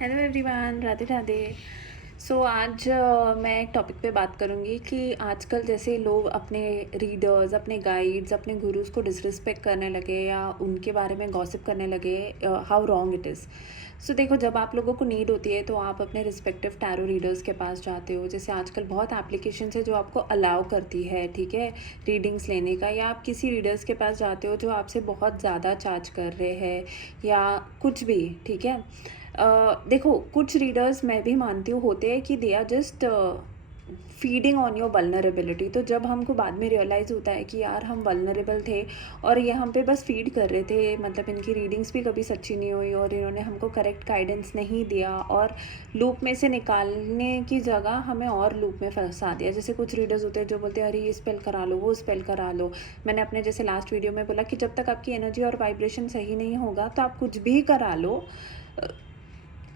Hello everyone, Radhe Radhe. आज मैं एक टॉपिक पे बात करूँगी कि आजकल जैसे लोग अपने रीडर्स, अपने गाइड्स, अपने गुरुज को डिसरिस्पेक्ट करने लगे या उनके बारे में गॉसिप करने लगे, हाउ रॉन्ग इट इज़। देखो, जब आप लोगों को नीड होती है तो आप अपने रिस्पेक्टिव टैरो रीडर्स के पास जाते हो। जैसे आजकल बहुत एप्लीकेशन है जो आपको अलाउ करती है, ठीक है, रीडिंग्स लेने का, या आप किसी रीडर्स के पास जाते हो जो आपसे बहुत ज़्यादा चार्ज कर रहे हैं या कुछ भी, ठीक है। देखो, कुछ रीडर्स मैं भी मानती हूँ होते हैं कि they are just feeding on your vulnerability. तो जब हमको बाद में रियलाइज़ होता है कि यार हम वल्नरेबल थे और ये हम पे बस फीड कर रहे थे, मतलब इनकी रीडिंग्स भी कभी सच्ची नहीं हुई और इन्होंने हमको करेक्ट गाइडेंस नहीं दिया और लूप में से निकालने की जगह हमें और लूप में फंसा दिया। जैसे कुछ रीडर्स होते हैं जो बोलते हैं अरे ये स्पेल करा लो, वो स्पेल करा लो। मैंने अपने जैसे लास्ट वीडियो में बोला कि जब तक आपकी एनर्जी और वाइब्रेशन सही नहीं होगा तो आप कुछ भी करा लो,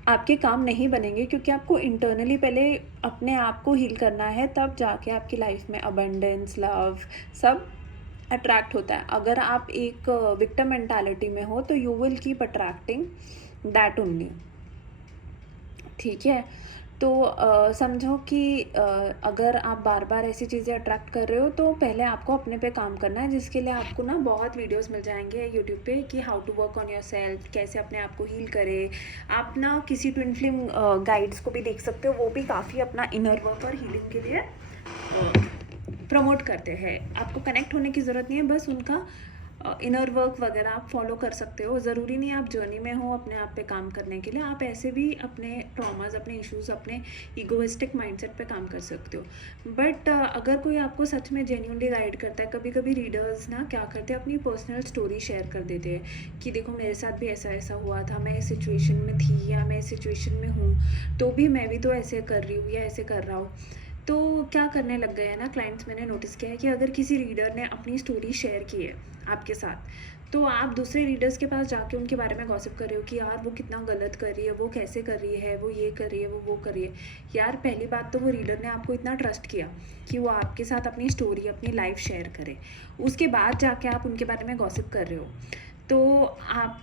आपके काम नहीं बनेंगे, क्योंकि आपको इंटरनली पहले अपने आप को हील करना है, तब जाके आपकी लाइफ में अबंडेंस, लव सब अट्रैक्ट होता है। अगर आप एक विक्टिम मेंटालिटी में हो तो you will keep attracting that only, ठीक है। समझो कि अगर आप बार बार ऐसी चीज़ें अट्रैक्ट कर रहे हो तो पहले आपको अपने पे काम करना है, जिसके लिए आपको ना बहुत वीडियोस मिल जाएंगे यूट्यूब पे कि how to work on yourself, कैसे अपने आप को हील करें। आप ना किसी ट्विन फ्लेम गाइड्स को भी देख सकते हो, वो भी काफ़ी अपना इनर वर्क और हीलिंग के लिए प्रमोट करते हैं। आपको कनेक्ट होने की ज़रूरत नहीं है, बस उनका इनर वर्क वगैरह आप फॉलो कर सकते हो। ज़रूरी नहीं आप जर्नी में हो अपने आप पे काम करने के लिए, आप ऐसे भी अपने ट्रॉमास, अपने इश्यूज, अपने इगोइस्टिक माइंडसेट पे काम कर सकते हो। बट अगर कोई आपको सच में जेन्युइनली गाइड करता है, कभी कभी रीडर्स ना क्या करते हैं, अपनी पर्सनल स्टोरी शेयर कर देते हैं कि देखो मेरे साथ भी ऐसा ऐसा हुआ था, मैं इस सिचुएशन में थी या मैं इस सिचुएशन में हूँ, तो भी मैं भी तो ऐसे कर रही हूँ या ऐसे कर रहा हूँ। तो क्या करने लग गए हैं ना क्लाइंट्स, मैंने नोटिस किया है कि अगर किसी रीडर ने अपनी स्टोरी शेयर की है आपके साथ, तो आप दूसरे रीडर्स के पास जाके उनके बारे में गॉसिप कर रहे हो कि यार वो कितना गलत कर रही है, वो कैसे कर रही है, वो ये कर रही है, वो कर रही है। यार पहली बात तो वो रीडर ने आपको इतना ट्रस्ट किया कि वो आपके साथ अपनी स्टोरी, अपनी लाइफ शेयर करे, उसके बाद जाके आप उनके बारे में गॉसिप कर रहे हो। तो आप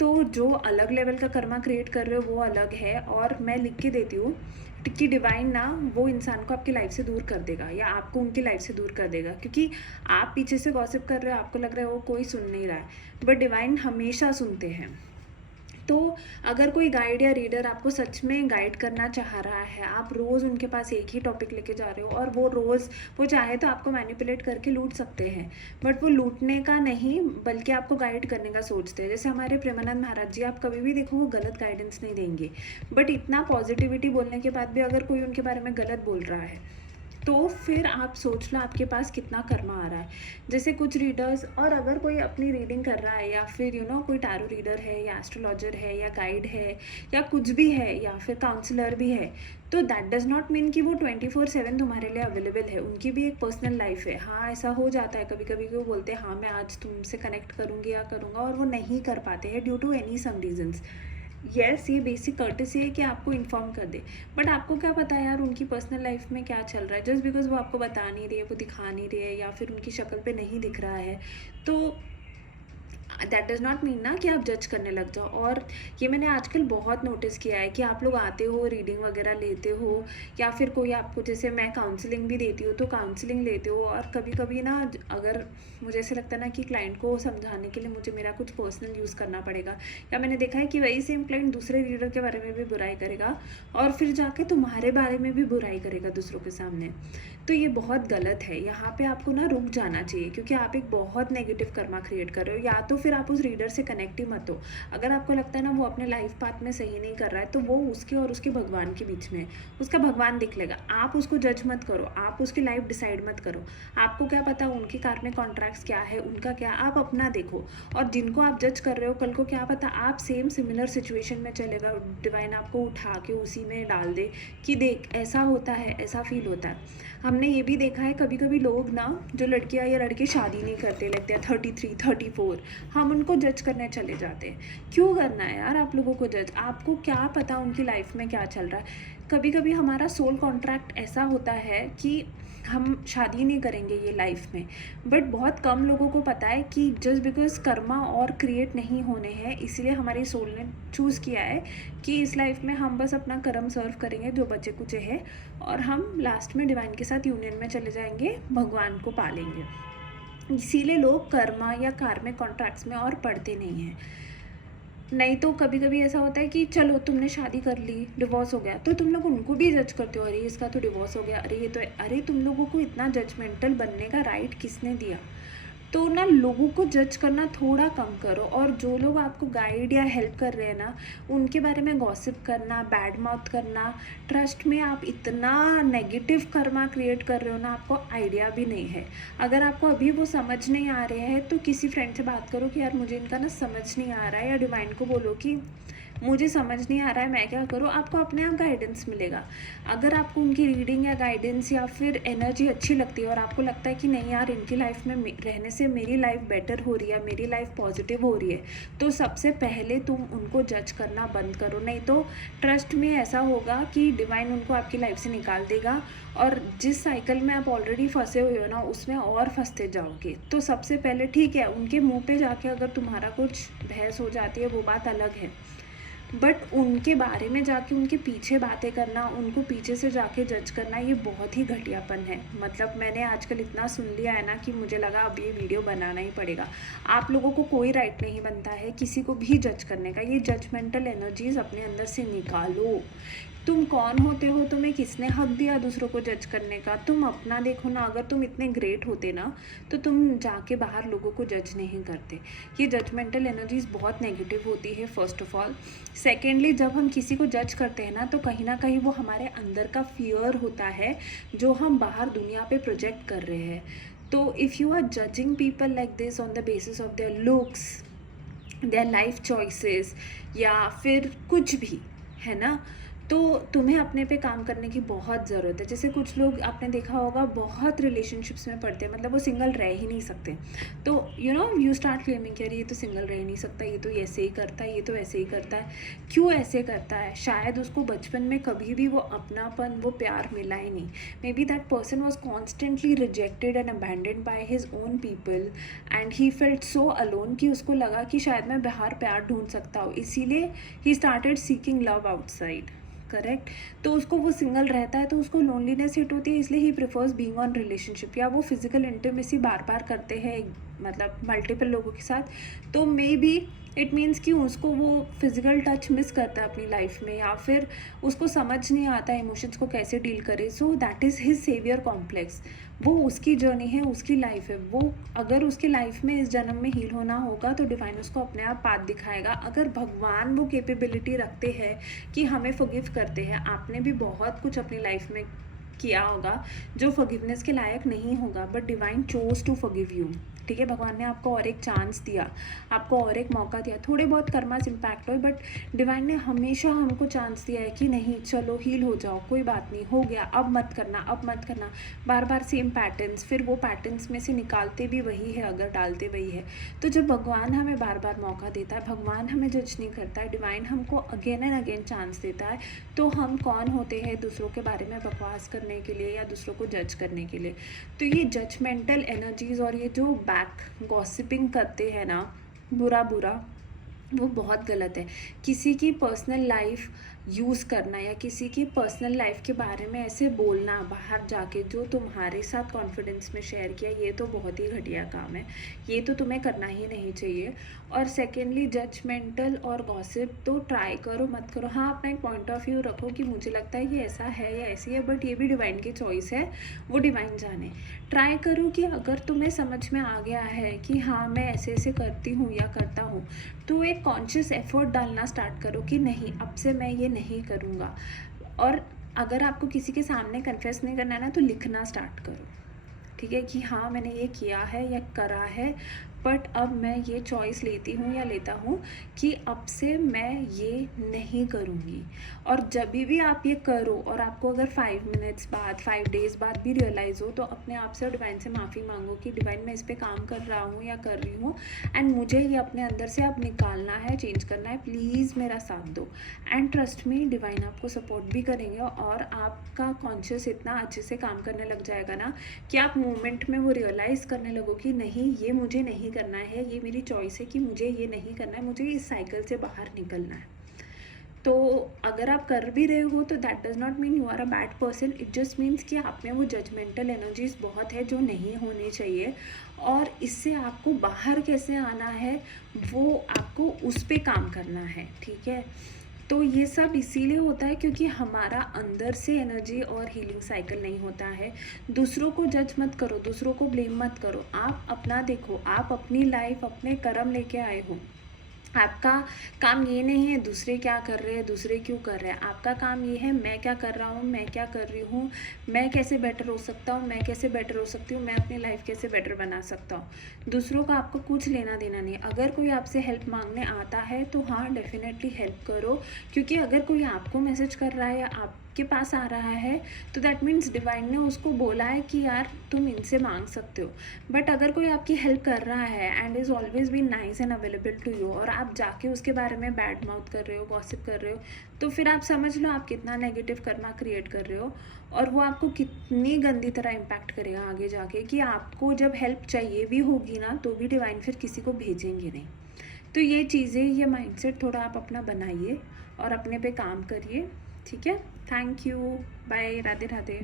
तो जो अलग लेवल का कर्मा क्रिएट कर रहे हो वो अलग है, और मैं लिख के देती हूँ कि डिवाइन ना वो इंसान को आपकी लाइफ से दूर कर देगा या आपको उनकी लाइफ से दूर कर देगा, क्योंकि आप पीछे से गॉसिप कर रहे हो, आपको लग रहा है वो कोई सुन नहीं रहा है, बट डिवाइन हमेशा सुनते हैं। तो अगर कोई गाइड या रीडर आपको सच में गाइड करना चाह रहा है, आप रोज़ उनके पास एक ही टॉपिक लेके जा रहे हो और वो रोज़ वो चाहे तो आपको मैनिपुलेट करके लूट सकते हैं, बट वो लूटने का नहीं बल्कि आपको गाइड करने का सोचते हैं। जैसे हमारे प्रेमानंद महाराज जी, आप कभी भी देखो वो गलत गाइडेंस नहीं देंगे, बट इतना पॉजिटिविटी बोलने के बाद भी अगर कोई उनके बारे में गलत बोल रहा है तो फिर आप सोच लो आपके पास कितना कर्मा आ रहा है। जैसे कुछ रीडर्स, और अगर कोई अपनी रीडिंग कर रहा है या फिर कोई टैरो रीडर है या एस्ट्रोलॉजर है या गाइड है या कुछ भी है या फिर काउंसलर भी है, तो दैट डज नॉट मीन कि वो 24/7 तुम्हारे लिए अवेलेबल है। उनकी भी एक पर्सनल लाइफ है। हाँ, ऐसा हो जाता है कभी कभी कि वो बोलते हैं हाँ मैं आज तुमसे कनेक्ट करूँगी या करूँगा, और वो नहीं कर पाते हैं due to any some reasons. Yes, ये बेसिक कर्टेसी है कि आपको इन्फॉर्म कर दे, बट आपको क्या पता है यार उनकी पर्सनल लाइफ में क्या चल रहा है। जस्ट बिकॉज वो आपको बता नहीं रही है, वो दिखा नहीं रही है, या फिर उनकी शक्ल पे नहीं दिख रहा है, तो दैट डज़ नॉट मीन ना कि आप जज करने लग जाओ। और ये मैंने आजकल बहुत नोटिस किया है कि आप लोग आते हो, रीडिंग वगैरह लेते हो, या फिर कोई आपको, जैसे मैं काउंसलिंग भी देती हूँ तो काउंसलिंग लेते हो, और कभी कभी ना अगर मुझे ऐसे लगता है ना कि क्लाइंट को समझाने के लिए मुझे मेरा कुछ पर्सनल यूज़ करना पड़ेगा, या मैंने देखा है कि वही सेम क्लाइंट दूसरे रीडर के बारे में भी बुराई करेगा और फिर जाके तुम्हारे बारे में भी बुराई करेगा दूसरों के सामने। तो ये बहुत गलत है। यहाँ पे आपको ना रुक जाना चाहिए, क्योंकि आप एक बहुत नेगेटिव कर्मा क्रिएट कर रहे हो। या तो फिर आप उस रीडर से कनेक्ट ही मत हो। अगर आपको लगता है ना वो अपने लाइफ पाथ में सही नहीं कर रहा है, तो वो उसके और उसके भगवान के बीच में है, उसका भगवान दिख लेगा। आप उसको जज मत करो, आप उसकी लाइफ डिसाइड मत करो। आपको क्या पता उनके कार्मिक कॉन्ट्रैक्ट्स क्या है, उनका क्या, आप अपना देखो। और जिनको आप जज कर रहे हो, कल को क्या पता आप सेम सिमिलर सिचुएशन में चलेगा, डिवाइन आपको उठा के उसी में डाल दे कि देख ऐसा होता है, ऐसा फील होता है। हमने ये भी देखा है कभी कभी लोग ना, जो लड़कियां या लड़के शादी नहीं करते, लगते हैं 33, 34, हम उनको जज करने चले जाते हैं। क्यों करना है यार आप लोगों को जज? आपको क्या पता उनकी लाइफ में क्या चल रहा है? कभी कभी हमारा सोल कॉन्ट्रैक्ट ऐसा होता है कि हम शादी नहीं करेंगे ये लाइफ में, बट बहुत कम लोगों को पता है कि जस्ट बिकॉज कर्मा और क्रिएट नहीं होने हैं, इसलिए हमारी सोल ने चूज़ किया है कि इस लाइफ में हम बस अपना कर्म सर्व करेंगे जो बचे कुचे है, और हम लास्ट में डिवाइन के साथ यूनियन में चले जाएंगे, भगवान को पालेंगे। इसीलिए लोग कर्मा या कार्मिक कॉन्ट्रैक्ट्स में और पढ़ते नहीं हैं। नहीं तो कभी कभी ऐसा होता है कि चलो तुमने शादी कर ली, डिवोर्स हो गया, तो तुम लोग उनको भी जज करते हो, अरे इसका तो डिवोर्स हो गया, अरे ये तो, अरे तुम लोगों को इतना जजमेंटल बनने का राइट किसने दिया? तो ना लोगों को जज करना थोड़ा कम करो, और जो लोग आपको गाइड या हेल्प कर रहे हैं ना, उनके बारे में गॉसिप करना, बैड माउथ करना, ट्रस्ट में आप इतना नेगेटिव कर्मा क्रिएट कर रहे हो ना, आपको आइडिया भी नहीं है। अगर आपको अभी वो समझ नहीं आ रहे हैं तो किसी फ्रेंड से बात करो कि यार मुझे इनका ना समझ नहीं आ रहा है, या डिवाइन को बोलो कि मुझे समझ नहीं आ रहा है, मैं क्या करूँ? आपको अपने आप गाइडेंस मिलेगा। अगर आपको उनकी रीडिंग या गाइडेंस या फिर एनर्जी अच्छी लगती है और आपको लगता है कि नहीं यार इनकी लाइफ में रहने से मेरी लाइफ बेटर हो रही है, मेरी लाइफ पॉजिटिव हो रही है, तो सबसे पहले तुम उनको जज करना बंद करो। नहीं तो ट्रस्ट में ऐसा होगा कि डिवाइन उनको आपकी लाइफ से निकाल देगा, और जिस साइकिल में आप ऑलरेडी फंसे हुए हो ना, उसमें और फंसते जाओगे। तो सबसे पहले ठीक है, उनके मुँह पे जाके अगर तुम्हारा कुछ बहस हो जाती है वो बात अलग है, बट उनके बारे में जाके उनके पीछे बातें करना, उनको पीछे से जाके जज करना, ये बहुत ही घटियापन है। मतलब मैंने आजकल इतना सुन लिया है ना कि मुझे लगा अब ये वीडियो बनाना ही पड़ेगा। आप लोगों को कोई राइट नहीं बनता है किसी को भी जज करने का। ये जजमेंटल एनर्जीज अपने अंदर से निकालो। तुम कौन होते हो? तुम्हें किसने हक दिया दूसरों को जज करने का? तुम अपना देखो ना। अगर तुम इतने ग्रेट होते ना तो तुम जाके बाहर लोगों को जज नहीं करते। ये जजमेंटल एनर्जीज बहुत नेगेटिव होती है फर्स्ट ऑफ ऑल। सेकेंडली, जब हम किसी को जज करते हैं ना कहीं वो हमारे अंदर का फियर होता है जो हम बाहर दुनिया पे प्रोजेक्ट कर रहे हैं। तो if you are judging people like this on the basis of their looks, their life choices, या फिर कुछ भी, है ना, तो तुम्हें अपने पे काम करने की बहुत ज़रूरत है। जैसे कुछ लोग आपने देखा होगा बहुत रिलेशनशिप्स में पड़ते हैं, मतलब वो सिंगल रह ही नहीं सकते, तो यू स्टार्ट क्लेमिंग कि ये तो सिंगल रह ही नहीं सकता, ये तो ऐसे ही करता है, ये तो ऐसे ही करता है। क्यों ऐसे करता है? शायद उसको बचपन में कभी भी वो अपनापन, वो प्यार मिला ही नहीं। May be that person was constantly rejected and abandoned by his own people, and he felt so alone कि उसको लगा कि शायद मैं बाहर प्यार ढूंढ सकता हूँ, इसीलिए he started seeking love outside. Correct. तो उसको, वो सिंगल रहता है तो उसको लोनलीनेस हिट होती है, इसलिए ही प्रेफर्स बीइंग ऑन रिलेशनशिप। या वो फिजिकल इंटीमेसी बार बार करते हैं, मतलब मल्टीपल लोगों के साथ, तो मे बी इट मीन्स कि उसको वो फिजिकल टच मिस करता है अपनी लाइफ में, या फिर उसको समझ नहीं आता इमोशंस को कैसे डील करे। So that is his saviour complex. वो उसकी जर्नी है, उसकी लाइफ है। वो अगर उसकी लाइफ में इस जन्म में हील होना होगा तो डिवाइन उसको अपने आप पाथ दिखाएगा। अगर भगवान वो कैपेबिलिटी रखते हैं कि हमें फॉरगिव करते हैं, आपने भी बहुत कुछ अपनी लाइफ में किया होगा जो फॉरगिवनेस के लायक नहीं होगा, but divine chose to forgive you. ठीक है, भगवान ने आपको और एक चांस दिया, आपको और एक मौका दिया। थोड़े बहुत कर्मास इम्पैक्ट हो, बट डिवाइन ने हमेशा हमको चांस दिया है कि नहीं चलो हील हो जाओ, कोई बात नहीं, हो गया, अब मत करना, अब मत करना। बार बार सेम पैटर्न्स, फिर वो पैटर्न्स में से निकालते भी वही है अगर डालते वही है। तो जब भगवान हमें बार बार मौका देता है, भगवान हमें जज नहीं करता है, डिवाइन हमको अगेन एंड अगेन चांस देता है, तो हम कौन होते हैं दूसरों के बारे में बकवास करने के लिए या दूसरों को जज करने के लिए? तो ये जजमेंटल एनर्जीज और ये जो बैक गॉसिपिंग करते हैं ना, बुरा बुरा, वो बहुत गलत है। किसी की पर्सनल लाइफ यूज़ करना या किसी की पर्सनल लाइफ के बारे में ऐसे बोलना बाहर जाके, जो तुम्हारे साथ कॉन्फिडेंस में शेयर किया, ये तो बहुत ही घटिया काम है। ये तो तुम्हें करना ही नहीं चाहिए। और सेकेंडली, जजमेंटल और गॉसिप तो ट्राई करो मत करो। हाँ, अपना एक पॉइंट ऑफ व्यू रखो कि मुझे लगता है ये ऐसा है या ऐसी है, बट ये भी डिवाइन की चॉइस है, वो डिवाइन जाने। ट्राई करो कि अगर तुम्हें समझ में आ गया है कि हाँ मैं ऐसे ऐसे करती हूँ या करता हूँ, तो एक कॉन्शियस एफर्ट डालना स्टार्ट करो कि नहीं, अब से मैं ये नहीं करूँगा। और अगर आपको किसी के सामने कन्फेस नहीं करना है ना, तो लिखना स्टार्ट करो। ठीक है, कि हाँ मैंने ये किया है या करा है, बट अब मैं ये चॉइस लेती हूँ या लेता हूँ कि अब से मैं ये नहीं करूँगी। और जब भी आप ये करो और आपको अगर 5 मिनट्स बाद 5 डेज़ बाद भी रियलाइज़ हो, तो अपने आप से और डिवाइन से माफ़ी मांगो कि डिवाइन मैं इस पे काम कर रहा हूँ या कर रही हूँ, एंड मुझे ये अपने अंदर से अब निकालना है, चेंज करना है, प्लीज़ मेरा साथ दो। एंड ट्रस्ट मी, डिवाइन आपको सपोर्ट भी करेंगे और आपका कॉन्शियस इतना अच्छे से काम करने लग जाएगा ना कि आप मोमेंट में वो रियलाइज़ करने लगो कि नहीं, ये मुझे नहीं करना है, ये मेरी चॉइस है कि मुझे ये नहीं करना है, मुझे इस साइकिल से बाहर निकलना है। तो अगर आप कर भी रहे हो तो that does not mean you are a bad person, it just means कि आप में वो जजमेंटल एनर्जीज बहुत है जो नहीं होनी चाहिए, और इससे आपको बाहर कैसे आना है वो आपको उस पे काम करना है, ठीक है। तो ये सब इसीलिए होता है क्योंकि हमारा अंदर से एनर्जी और हीलिंग साइकिल नहीं होता है। दूसरों को जज मत करो, दूसरों को ब्लेम मत करो, आप अपना देखो, आप अपनी लाइफ अपने कर्म लेके आए हो। आपका काम ये नहीं है दूसरे क्या कर रहे हैं, दूसरे क्यों कर रहे हैं, आपका काम ये है मैं क्या कर रहा हूँ, मैं क्या कर रही हूँ, मैं कैसे बेटर हो सकता हूँ, मैं कैसे बेटर हो सकती हूँ, मैं अपनी लाइफ कैसे बेटर बना सकता हूँ। दूसरों का आपको कुछ लेना देना नहीं। अगर कोई आपसे हेल्प मांगने आता है तो हाँ, डेफिनेटली हेल्प करो, क्योंकि अगर कोई आपको मैसेज कर रहा है या आपके पास आ रहा है तो दैट मीन्स डिवाइन ने उसको बोला है कि यार तुम इनसे मांग सकते हो। बट अगर कोई आपकी हेल्प कर रहा है and is always be nice and available to you, और आप जाके उसके बारे में बैड माउथ कर रहे हो, गॉसिप कर रहे हो, तो फिर आप समझ लो आप कितना नेगेटिव कर्मा क्रिएट कर रहे हो, और वो आपको कितनी गंदी तरह इम्पैक्ट करेगा आगे जाके कि आपको जब हेल्प चाहिए भी होगी ना तो भी डिवाइन फिर किसी को भेजेंगे नहीं। तो ये चीज़ें, ये माइंडसेट थोड़ा आप अपना बनाइए और अपने पे काम करिए, ठीक है। Thank you, bye, Radhe Radhe.